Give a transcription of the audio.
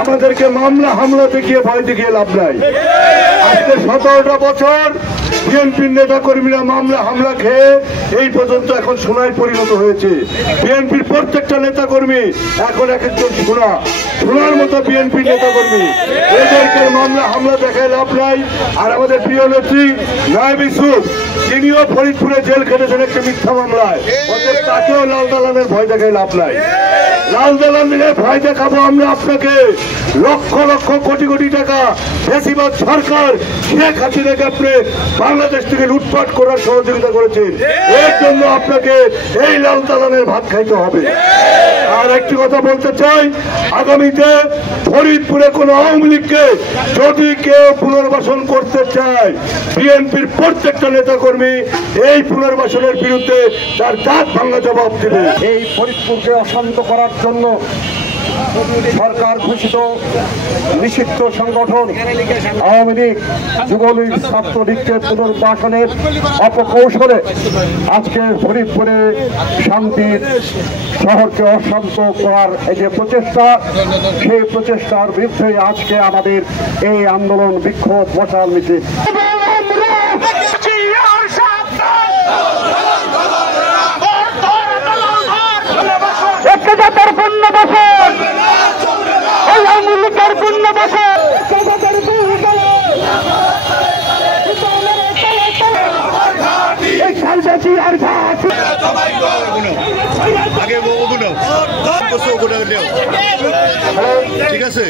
আমাদেরকে মামলা হামলা দেখিয়ে ভয় দেখিয়ে লাভ নাই। আজকে 17টা বছর বিএনপির নেতা কর্মীরা মামলা হামলা খেয়ে এই পর্যন্ত এখন সোনায় পরিণত হয়েছে। বিএনপির প্রত্যেকটা নেতা কর্মী এখন এক একজন সোনার মতো বিএনপির নেতা কর্মী। এদেরকে মামলা হামলা দেখায় লাভ নাই। আর আমাদের প্রিয় নেত্রী নায়েব ইউসুফ, তিনিও ফরিদপুরে জেল খেটেছেন একটা মিথ্যা মামলায়। তাকেও লাল দালানের ভয় দেখায় লাভ নাই। লাল দালানের ভয় দেখাবো আমরা আপনাকে। লক্ষ লক্ষ কোটি কোটি টাকা ফ্যাসিবাদ সরকার শেখ হাসিনাকে আপনি বাংলাদেশ থেকে লুটপাট করার সহযোগিতা করেছেন। এর জন্য আপনাকে এই লাল দালানের ভাত খাইতে হবে। আর একটি কথা বলতে চাই, আগামীতে ফরিদপুরে কোন আওয়ামী লীগকে যদি কেউ পুনর্বাসন করতে চায়, বিএনপির প্রত্যেকটা নেতা কর্মী এই পুনর্বাসনের বিরুদ্ধে তার দাঁত ভাঙা জবাব দেবে। এই ফরিদপুরকে অশান্ত করার জন্য সরকার ঘোষিত নিষিদ্ধ সংগঠন আওয়ামী লীগ, যুবলীগ, ছাত্রলীগকে পুনর্বাসনের অপকৌশলে আজকে ফরিদপুরে শান্তির শহরকে অশান্ত করার এই যে প্রচেষ্টা, সেই প্রচেষ্টার বিরুদ্ধে আজকে আমাদের এই আন্দোলন, বিক্ষোভ, মশাল মিছিল। ঠিক আছে।